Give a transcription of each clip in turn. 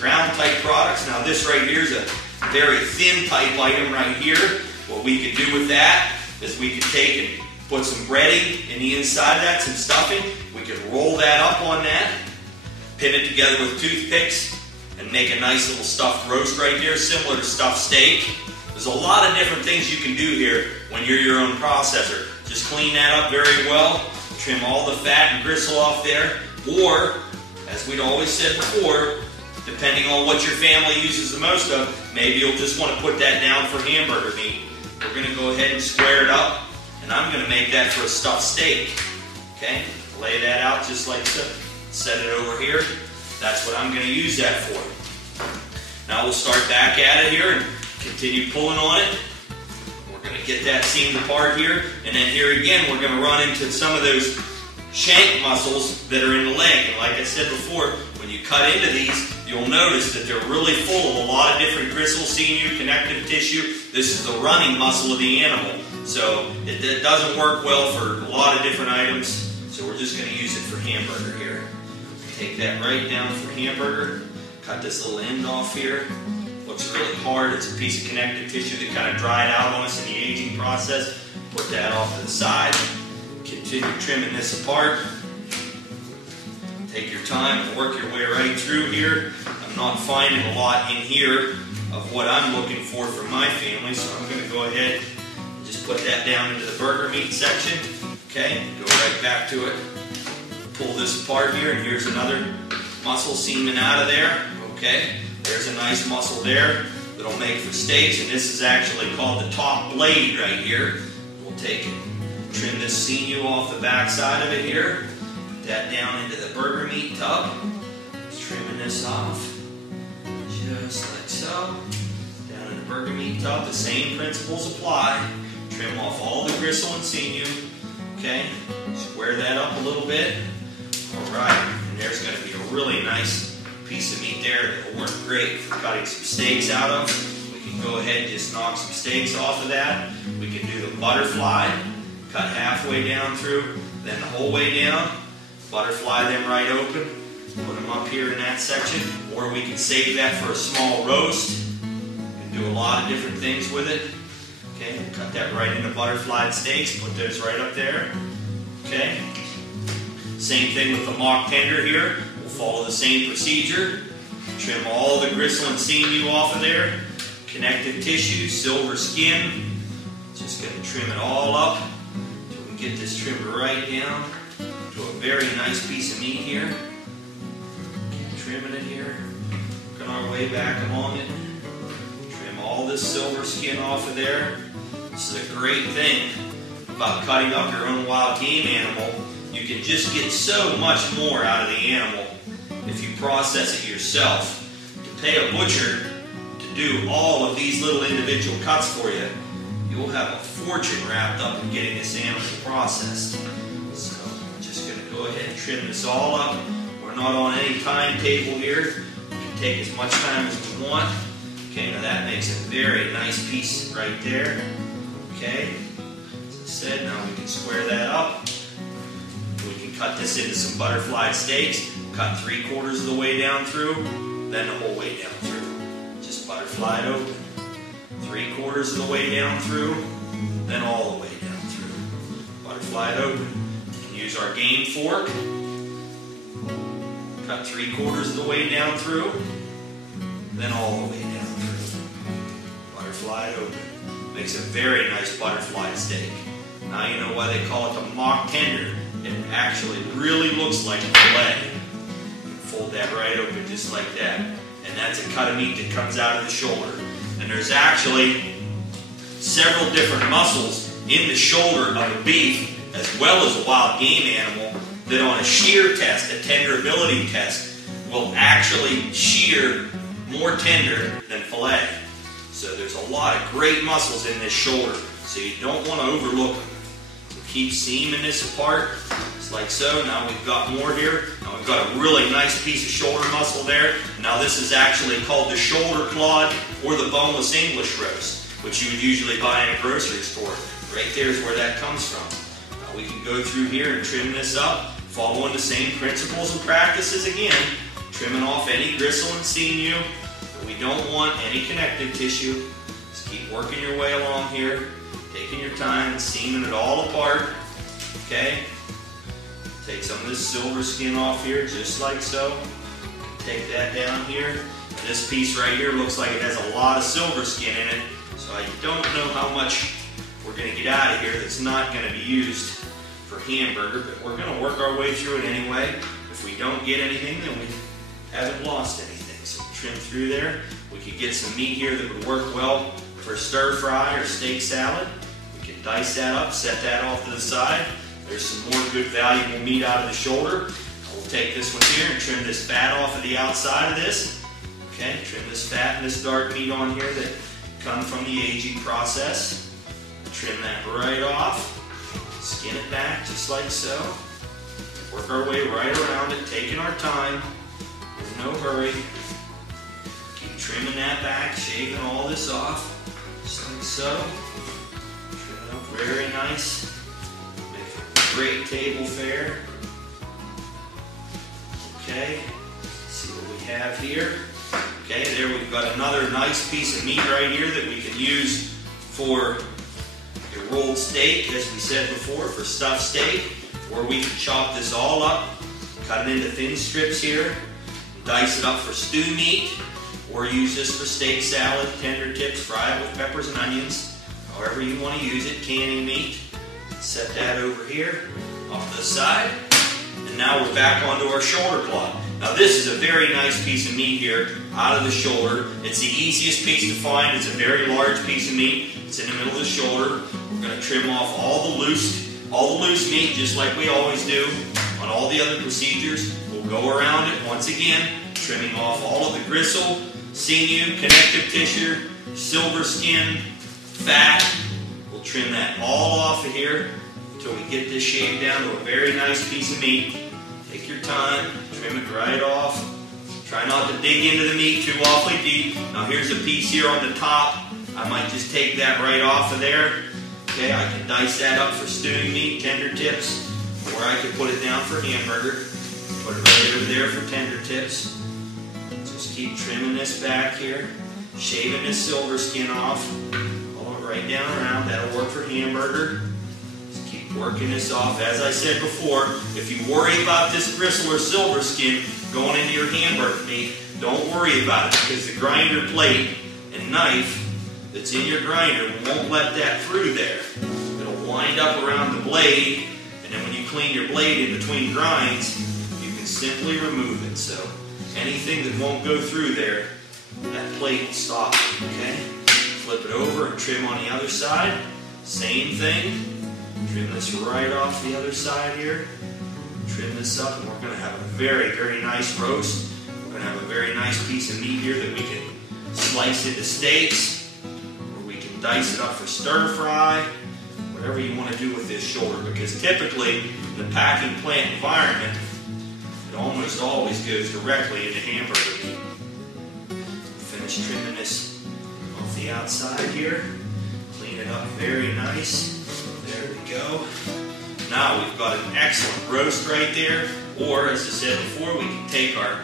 ground type products. Now this right here is a very thin type item right here. What we could do with that is we could take and put some breading in the inside of that, some stuffing. We could roll that up on that, pin it together with toothpicks, and make a nice little stuffed roast right there, similar to stuffed steak. There's a lot of different things you can do here when you're your own processor. Just clean that up very well, trim all the fat and gristle off there, or, as we'd always said before, depending on what your family uses the most of, maybe you'll just want to put that down for hamburger meat. We're going to go ahead and square it up, and I'm going to make that for a stuffed steak. Okay, lay that out just like so. Set it over here. That's what I'm going to use that for. Now we'll start back at it here and continue pulling on it. We're going to get that seamed apart here, and then here again we're going to run into some of those shank muscles that are in the leg. And like I said before, when you cut into these, you'll notice that they're really full of a lot of different gristle, sinew, connective tissue. This is the running muscle of the animal. So it doesn't work well for a lot of different items. So we're just going to use it for hamburger here. Take that right down for hamburger. Cut this little end off here. Looks really hard. It's a piece of connective tissue that kind of dried out on us in the aging process. Put that off to the side. Continue trimming this apart. Take your time and work your way right through here. I'm not finding a lot in here of what I'm looking for my family, so I'm going to go ahead and just put that down into the burger meat section. Okay, go right back to it. Pull this apart here, and here's another muscle seaming out of there. Okay, there's a nice muscle there that'll make for steaks, and this is actually called the top blade right here. We'll take it, trim this sinew off the back side of it here. Put that down into the burger meat tub. Just trimming this off, just like so. Down in the burger meat tub, the same principles apply. Trim off all the gristle and sinew. Okay, square that up a little bit. Alright, and there's going to be a really nice piece of meat there that will work great for cutting some steaks out of. We can go ahead and just knock some steaks off of that. We can do the butterfly, cut halfway down through, then the whole way down. Butterfly them right open, put them up here in that section, or we can save that for a small roast. We can do a lot of different things with it. Okay, cut that right into butterflied steaks, put those right up there. Okay, same thing with the mock tender here. We'll follow the same procedure. Trim all the gristle and sinew off of there. Connective tissue, silver skin. Just going to trim it all up so we can get this trimmed right down to a very nice piece of meat here. Keep trimming it here. Working our way back along it. Trim all this silver skin off of there. This is a great thing about cutting up your own wild game animal. You can just get so much more out of the animal if you process it yourself. To pay a butcher to do all of these little individual cuts for you, you'll have a fortune wrapped up in getting this animal processed. So I'm just going to go ahead and trim this all up. We're not on any timetable here. We can take as much time as we want. Okay, now that makes a very nice piece right there. Okay, as I said, now we can square that up. We can cut this into some butterfly steaks. Cut 3/4 of the way down through, then the whole way down through. Just butterfly it open. 3/4 of the way down through, then all the way down through. Butterfly it open. We can use our game fork. Cut 3/4 of the way down through, then all the way down through. Butterfly it open. Makes a very nice butterfly steak. Now you know why they call it the mock tender. It actually really looks like a fillet. Fold that right open just like that. And that's a cut of meat that comes out of the shoulder. And there's actually several different muscles in the shoulder of a beef as well as a wild game animal that on a shear test, a tenderability test, will actually shear more tender than fillet. So there's a lot of great muscles in this shoulder, so you don't want to overlook them. So keep seaming this apart, just like so. Now we've got more here. Now we've got a really nice piece of shoulder muscle there. Now this is actually called the shoulder clod or the boneless English roast, which you would usually buy in a grocery store. Right there is where that comes from. We can go through here and trim this up, following the same principles and practices again. trimming off any gristle and sinew. We don't want any connective tissue. Just keep working your way along here, taking your time and seaming it all apart. Okay? Take some of this silver skin off here, just like so. Take that down here. This piece right here looks like it has a lot of silver skin in it, so I don't know how much we're going to get out of here that's not going to be used for hamburger, but we're going to work our way through it anyway. If we don't get anything, then we haven't lost anything. So trim through there. We could get some meat here that would work well for stir fry or steak salad. We can dice that up, set that off to the side. There's some more good valuable meat out of the shoulder. We'll take this one here and trim this fat off of the outside of this. Okay, trim this fat and this dark meat on here that come from the aging process. Trim that right off. Skin it back just like so. Work our way right around it, taking our time. There's no hurry. Keep trimming that back, shaving all this off. Just like so. Trim it up very nice. Make a great table fare. Okay, see what we have here. Okay, there we've got another nice piece of meat right here that we can use for your rolled steak, as we said before, for stuffed steak. Or we can chop this all up, cut it into thin strips here, dice it up for stew meat, or use this for steak salad, tender tips, fry it with peppers and onions, however you want to use it, canning meat. Set that over here, off to the side. And now we're back onto our shoulder cloth. Now this is a very nice piece of meat here out of the shoulder. It's the easiest piece to find. It's a very large piece of meat. It's in the middle of the shoulder. We're going to trim off all the loose meat just like we always do on all the other procedures. We'll go around it once again, trimming off all of the gristle, sinew, connective tissue, silver skin, fat. We'll trim that all off of here until we get this shaved down to a very nice piece of meat. Take your time, trim it right off. Try not to dig into the meat too awfully deep. Now here's a piece here on the top. I might just take that right off of there. Okay, I can dice that up for stewing meat, tender tips, or I can put it down for hamburger. Put it right over there for tender tips. Just keep trimming this back here, shaving this silver skin off. Pull it right down around. That'll work for hamburger. Just keep working this off. As I said before, if you worry about this gristle or silver skin going into your hamburger meat, don't worry about it, because the grinder plate and knife that's in your grinder won't let that through there. It'll wind up around the blade, and then when you clean your blade in between grinds, you can simply remove it. So anything that won't go through there, that plate will stop. Okay? Flip it over and trim on the other side. Same thing. Trim this right off the other side here. Trim this up, and we're going to have a very, very nice roast. We're going to have a very nice piece of meat here that we can slice into steaks. Dice it up for stir fry, whatever you want to do with this shoulder, because typically in the packing plant environment, it almost always goes directly into hamburger meat. Finish trimming this off the outside here. Clean it up very nice. There we go. Now we've got an excellent roast right there, or as I said before, we can take our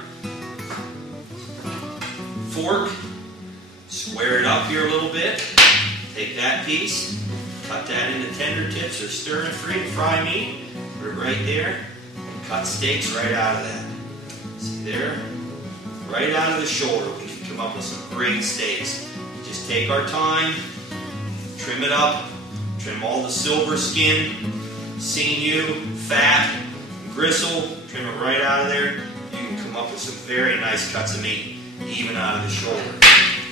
fork, square it up here a little bit. Take that piece, cut that into tender tips or stir and fry meat, put it right there, and cut steaks right out of that. See there? Right out of the shoulder, we can come up with some great steaks. Just take our time, trim it up, trim all the silver skin, sinew, fat, gristle, trim it right out of there. You can come up with some very nice cuts of meat, even out of the shoulder.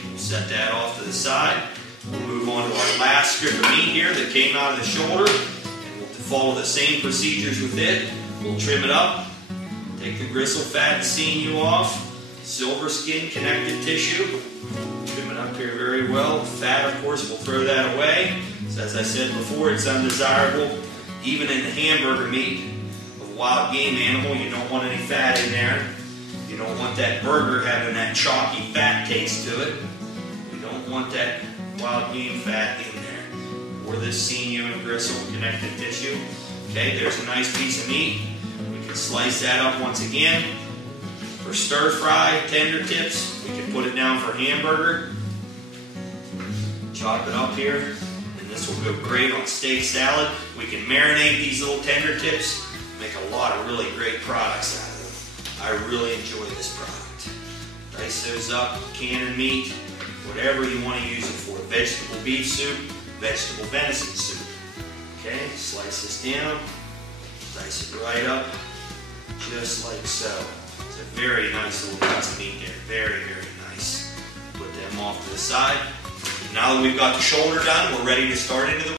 We'll set that off to the side. We'll move on to our last strip of meat here that came out of the shoulder, and we'll follow the same procedures with it. We'll trim it up, take the gristle, fat, and sinew off, silver skin, connective tissue, trim it up here very well. Fat, of course, we'll throw that away. So as I said before, it's undesirable. Even in the hamburger meat of a wild game animal, you don't want any fat in there. You don't want that burger having that chalky fat taste to it. You don't want that wild game fat in there, or this sinew and gristle connective tissue. Okay, there's a nice piece of meat. We can slice that up once again. for stir fry, tender tips. We can put it down for hamburger. Chop it up here. And this will go great on steak salad. We can marinate these little tender tips. Make a lot of really great products out of them. I really enjoy this product. Dice those up, cannon meat, whatever you want to use it for. Vegetable beef soup, vegetable venison soup. Okay, slice this down, dice it right up, just like so. It's a very nice little cuts of meat there. Very, very nice. Put them off to the side. Now that we've got the shoulder done, we're ready to start into the